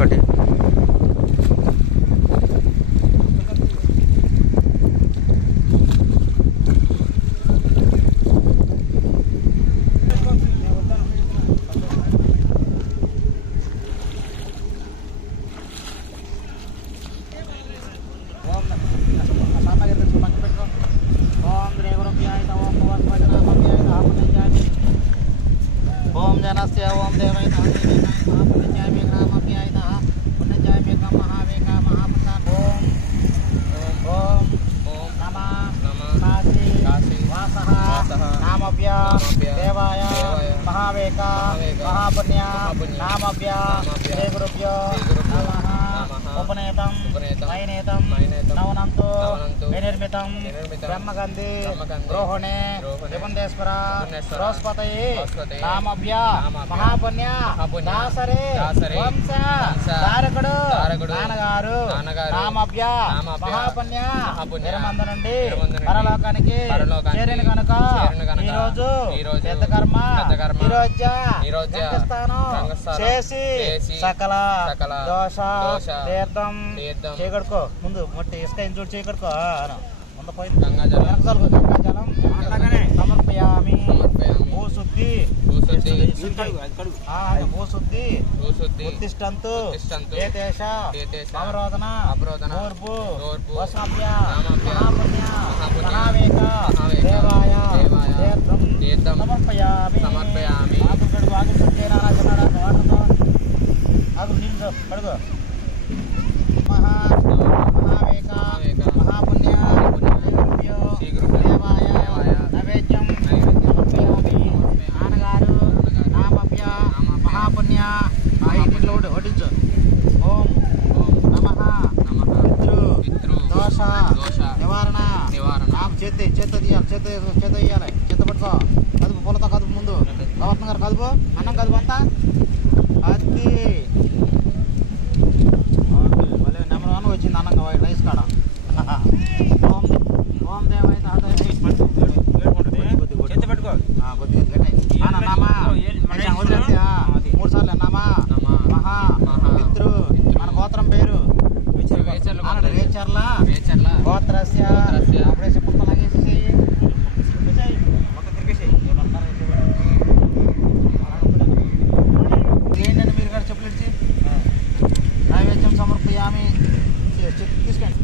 কাটে నవనంతో వినిర్మితం బ్రహ్మగంధి రోహిణి విపుందేశ్వర బృహస్పతయే నామభ్య మహాపుణ్య దాసరే వంశ తారకుడు నాన్నగారు నామభ్య మహాపుణ్య నిరమందు నుండి పరలోకానికి చేరిన కనుక ఈ రోజు పెద్ద కర్మ చేసి సకల దోష తీర్థం చేయగడుకో ముందు మొట్టి ఇసుక ఇంచూడు చేయగడుకో ముందు పోయింది గంగాజలం వెనకజలుగు గంగాజలం సమర్పయామి సమర్పయామి భూశుద్ధి భూశుద్ధి ఆ, భూశుద్ధి భూశుద్ధి ఉత్తిష్టంతు ఉత్తిష్టంతు ఏతేష ఏతేష అవరోధన అవరోధన ఓర్పు ఓర్పు వసమభ్య నామభ్య మహాపుణ్య మహాపుణ్య మహావేక మహావేక దేవాయ దేవాయ తీర్థం తీర్థం సమర్పయామి సమర్పయామి. ఆకులు కడుగు ఆకులు కడుగు చేయనారా చిన్నాడా వాటర్తో ఆకులు నీళ్ళు కడుగు చేతి చేత తీయాలి చేత చేత తీయాలి చేత పట్టుకో. కదుపు పొలతో కదుపు ముందు. గవర్నర్ గారు కదుపు. అన్నం కదుపు అంతా. అది భలే నెంబర్ వన్ వచ్చింది అన్నంగా రైస్ కాడ ఓం ఓం దేవాయ తాతాయ చేతి పెట్టుకో ఆ, కొద్దిగా గట్టిగా. ఆ, నా నామా. కొంచెం వదిలేస్తే, ఆ, మూడు సార్లు నామా నమ మహా మహా. పితృ మన గోత్రం పేరు వేచర్ల ఆనడు గోత్రం. రేచర్ల వేచర్ల గోత్రస్య గోత్రస్య. అప్పుడే చెప్పులతో లాగేసేసేయి మొత్తం తిరిగేసేయ్. ఏంటంటే మీరు కూడా చెప్పులు ఇచ్చి నైవేద్యం సమర్పయామి చే- చే- తీసుకోండి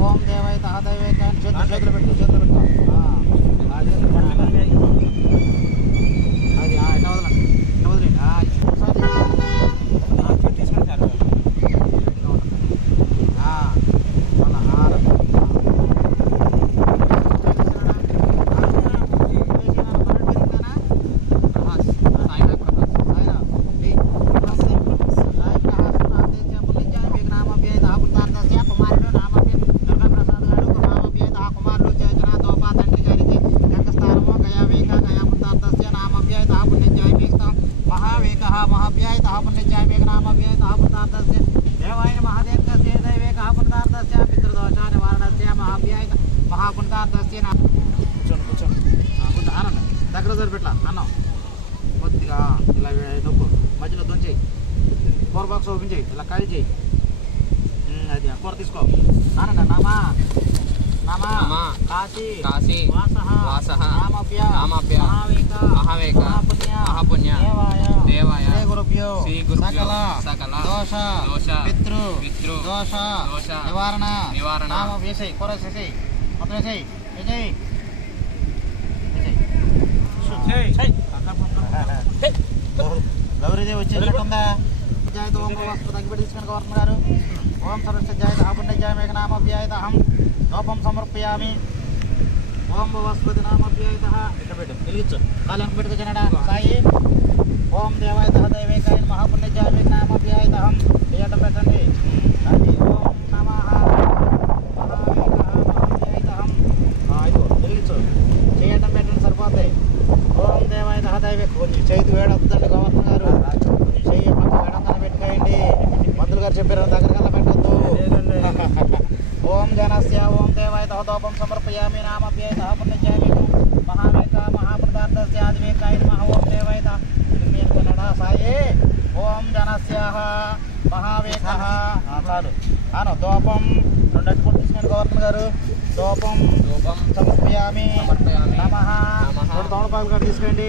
ఓం దేవాయ తా దైవేక అని చేతులు చేతులు పెట్టు చేతులు పెట్టు ఆ, ఆ, చేతులు పట్ల పెట్టు. మీద అది ఆ, ఇట్లా వదలండి ఇట్లా వదిలేండి ఆ, ఒకసారి ఆ, చేతి తీసుకొని చాలు. ఇట్లా ఉంటుంది. ఆ, మళ్ళా ఆరు. దేవాయ మహాదేవస్య దైవేక పునతార్థస్య పితృదోష నివారణస్య మహాభ్యాయ మహాపునతార్థస్య నా కూర్చోండి కూర్చోండి ఆ, కొంచెం దగ్గర సరిపెట్లా? అన్నం కొద్దిగా ఇలా నొక్కు. మధ్యలో దొంచేయి. కూర బాక్స్ ఓపెన్ చేయి. ఇలా ఖాళీ చేయి. అది కూర తీసుకో. ఆనండి నామా నామా నామా. కాశీ. కాశీ. వాసః వాసః నామభ్య నామభ్య మహావేక. మహావేక. మహాపుణ్య. మహాపుణ్య. దేవాయ. దేవాయ. శ్రీ గురుభ్యో. శ్రీ గురుభ్యో సకల. సకల. దోష. దోష. పితృ. పితృ. దోష. దోష. నివారణ. నివారణ. నామ వేసేయి. కూర వేసేయి మొత్తం వేసేయి. వేసేయి చేయి. చేయి. గౌరీదేవి వచ్చేటట్టుందా జాయిత ఓం తగ్గిపెట్టి తీసుకుని గవర్నర్ గారు ఓం సరస్వ జాయిత అపుణ్యజాయ మేఘ నామవ్యాయత అహం లోపం సమర్పయామి. ఓం వస్పతి నామభ్యాయత ఇట్లా పెట్టు వెలిగించు కాలు పెట్టుకు తినడా సాయి. ఓం దేవాయత దైవేకాయ మహాపుణ్యజాయ నామభ్యాయత అహం చేయటం పెట్టండి. ఓం నమః మహావేకః మహావ్యాయత అహం. ఆ, ఇదిగో వెలిగించు చేయటం పెట్టండి సరిపోతాయి దహదైవ కొంచెం చేతి వేడొద్దండి గవర్నర్ గారు. చెయ్యి పక్క వేడొద్దని పెట్టుకోయండి. చెప్పారు దగ్గర కల్లా పెట్టద్దు. ఓం జనస్య ఓం దేవాయ తహదోపం సమర్పయామి నామప్యేత పుణ్యజామి మహావేక మహాప్రదార్థస్య ఆదివేకాయ నమః ఓం దేవాయ కన్నడ సాయి. ఓం జనస్య మహావేక. చాలు. అను దోపం రెండు అట్టుకుంటు తీసుకుని గవర్నర్ గారు. దోపం ధూపం సమర్పయామి. నమ. నమః. రెండు తమలపాకులు కూడా తీసుకోండి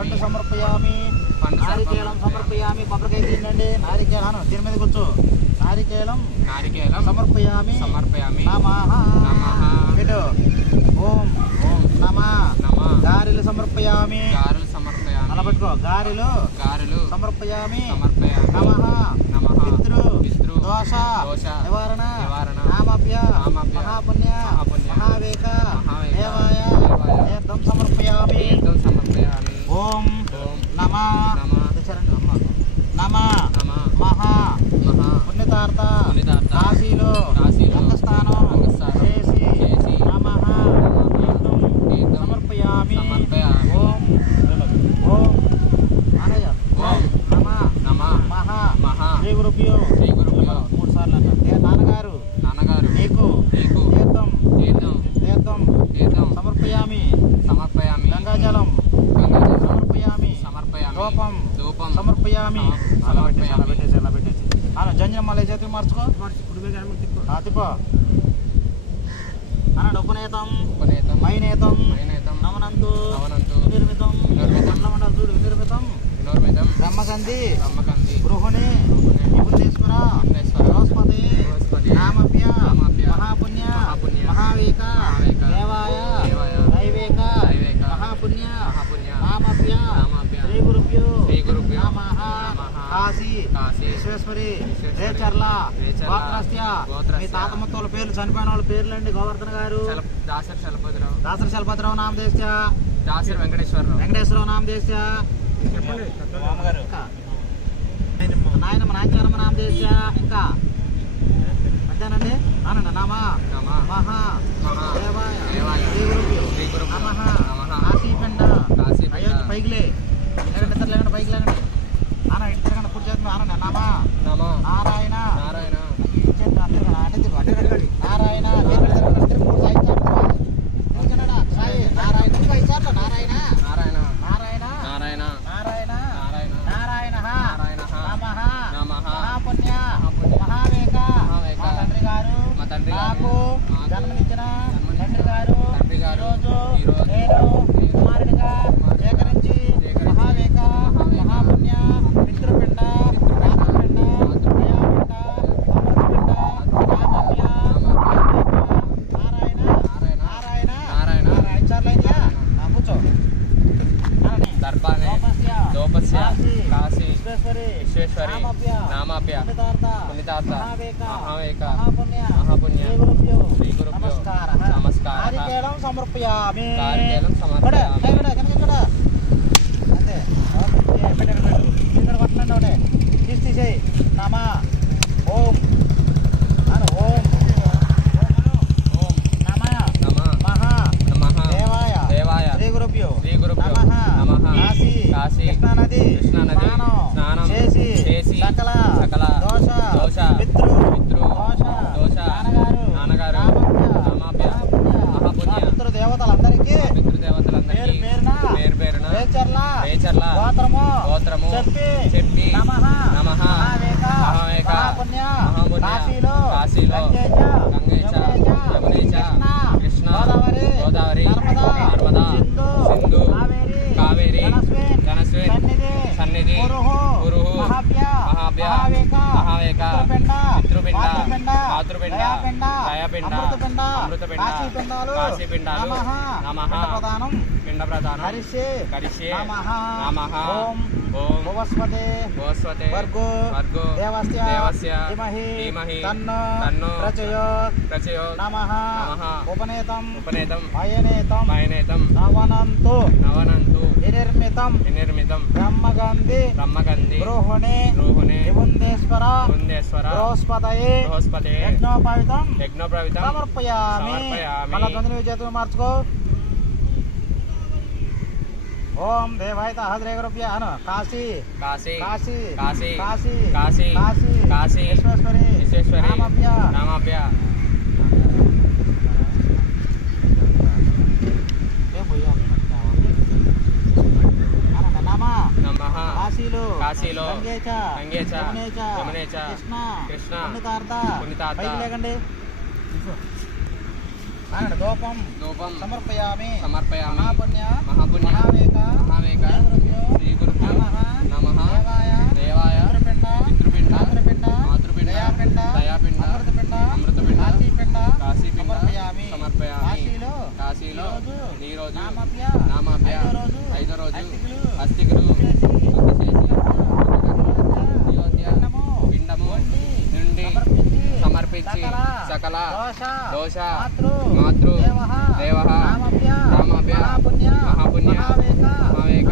పండు సమర్పయామి. పండు నారికేళం సమర్పయామి. కొబ్బరికాయ తినండి నారికేళం దీని మీద కూర్చో. నారికేళం నారికేలం సమర్పయామి. సమర్పయామి. నమః. నమః. ఇటు. ఓం. ఓం. నమ. నమ. గారెలు సమర్పయామి. గారెలు సమర్పయామి. అలా పెట్టుకో. గారెలు గారెలు సమర్పయామి. సమర్పయామి. నమః. నమః. పితృ పితృ దోష దోష నివారణ నివారణ నామప్య నామప్య మహాపుణ్య మహావేక మహావేక దేవాయ తీర్థం సమర్పయామి. సమర్పయామి ఓం ఓం నమ. సమర్పయామి అలా పెట్టేసి అలా పెట్టేసి అలా పెట్టేసి అన్న జంజం మళ్ళీ చేతికి మార్చుకో? తిప్పో. అన్న డొప్పునేతం మైనేతం నవనంతు నిర్మితం నిర్మితం చూడు నిర్మితం నిర్మితం బ్రహ్మకంది బ్రహ్మకంది గృహుని విపుణేశ్వర బృహస్పతి రామభ్య మహాపుణ్య మహావేక దేవాయ దైవేక మహాపుణ్య రామభ్య కాశీ విశ్వేశ్వరి రేచర్ల గోత్రస్య. మీ తాత ముత్తల పేర్లు చనిపోయిన వాళ్ళ పేర్లండి గోవర్ధన్ గారు. దాసరి చలపతిరావు. దాసరి చలపతిరావు నామదేశ్య దాసరి వెంకటేశ్వరరావు. వెంకటేశ్వరరావు ఇంకా. నాయనమ్మ నాచారమ్మ నామదేశ్య ఇంకా. అంతేనండి? అనండి నామ. మహా. దేవాయ. శ్రీ గురుభ్యో. నమః. కాశీపిండ. అయోధ్య పైకిలే. தரல பைக்கில் ஆனால் எடுத்துருக்கேன் பிடிச்சா ஆனால் நாமா తాత మహావేక. మహాపుణ్య. శ్రీ గురుభ్యో. నమస్కారం. సమర్పయామి. కార్యక్రమం అమృతపిండ కాశీపిండాలు నమ. పిండ ప్రధానం కరిషే నమ. నమ. ఓం భువస్పతే భూస్వతే వర్గో వర్గో దేవస్య దేవస్య ధీమహి ధీమహి తన్నో తన్నో ప్రచోదయాత్ ప్రచయో నమః నమః ఉపనేతం ఉపనేతం అయనేతం మయనేతం నవనంతు నవనంతు వినిర్మితం వినిర్మితం బ్రహ్మగంధి బ్రహ్మగంధి గృహుణి గృహుణి నిబుందేశ్వర బృందేశ్వర బృహస్పతయే బృహస్పతే యజ్ఞోపవితం యజ్ఞోప్రవితం సమర్పయామి సమర్పయామి. మళ్ళా తొందర చేతులు మార్చుకో ఓం గురుభ్య అను కాశీ. కాశీ. కాశీ. కాశీ. కాశీ. కాశీ. కాశీ. కాశీ. విశ్వేశ్వరి. విశ్వేశ్వరి. నామభ్య. నామాభ్య. కాశీలో. కాశీలో. గంగేచ. గంగేచ. యమునేచ. యమునేచ. కృష్ణ. కృష్ణ. పుణ్యతార్థ. పుణ్యతార్థ. లేకండి. దూపం ధూపం సమర్పయామి. సమర్పయామి. మహాపుణ్య మహాపుణ్య. మహావేక మహావేక శ్రీ గురుభ్యో నమః. దేవాయ. దేవాయ. పితృపిండ పితృపిండ మాతృపిండ. మాతృపిండ. దయాపిండ. దయాపిండ. అమృతపిండ. అమృతపిండ. కాశీపిండ. కాశీపిండ. సమర్పయామి. సమర్పయామి. కాశీలో. కాశీలో. ఈ రోజు నామభ్య నామాభ్య ఐదో రోజు ఐదో రోజు అస్తికులు అస్థికులు అర్పించి సకల. దోష. మాతృ. దేవ రామభ్య. మహాపుణ్య. మహావేక.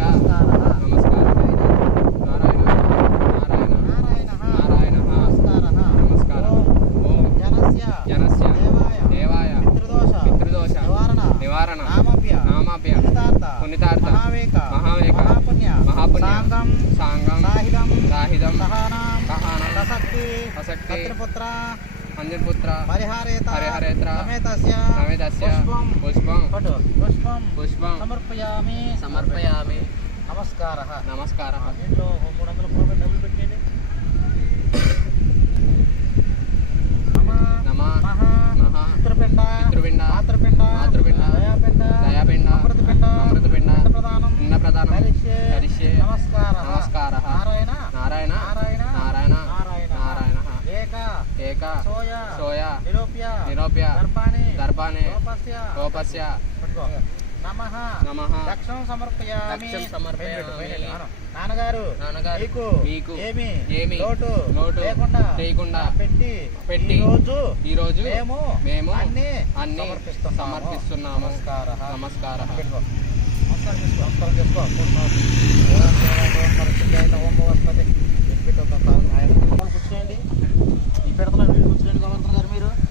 సాంగం. సాహిదం. సాహిదం. సహానం. అసక్తి అసక్తి పుత్ర అంజన్పుత్ర పరిహారేత పరిహారేత సమేతస్య నవేదస్య పుష్పం పుష్పం పటు పుష్పం పుష్పం సమర్పయామి సమర్పయామి నమస్కార. నమస్కార. దీంట్లో మూడు వందల రూపాయలు డబ్బులు మహా పితృపిండ పితృపిండ మాతృపిండ మాతృపిండ దయాపిండ దయాపిండ అమృతపిండ అమృతపిండ దర్భ్య దర్భాని. దర్భాని. కోపస్య కోపస్య నమః. నమః. దక్షం సమర్పయామి. దక్షం సమర్పయామి. నాన్నగారు. నాన్నగారు. మీకు. మీకు. ఏమి. ఏమి. నోటు నోటు లేకుండా. లేకుండా. పెట్టి. పెట్టి. ఈ రోజు ఈ రోజు మేము మేము అన్ని అన్ని సమర్పిస్తున్నాము. నమస్కార. నమస్కార. నమస్కారం చేసుకో. నమస్కారం చేసుకో. కూర్చోండి. ఈ పెడతలో కూర్చోండి. గవర్నర్ గారు మీరు.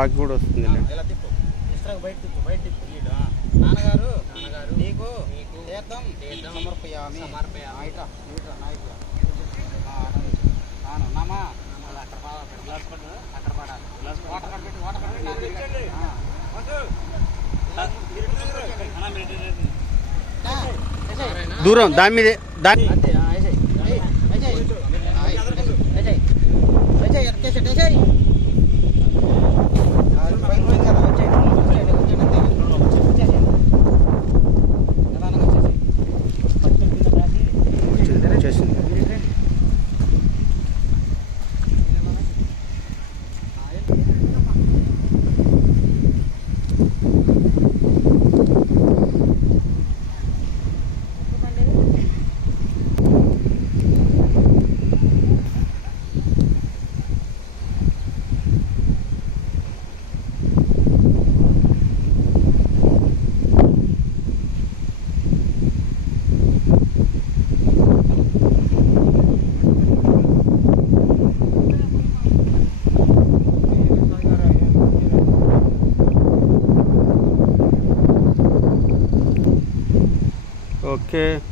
షాక్ కూడా వస్తుంది నాన్నగారు నీకు తీర్థం సమర్పయామి. నమా అక్కడ అక్కడ పడాలి ఓట కట్టబెట్టి ఓట దూరం దాని మీదే దాని Okay.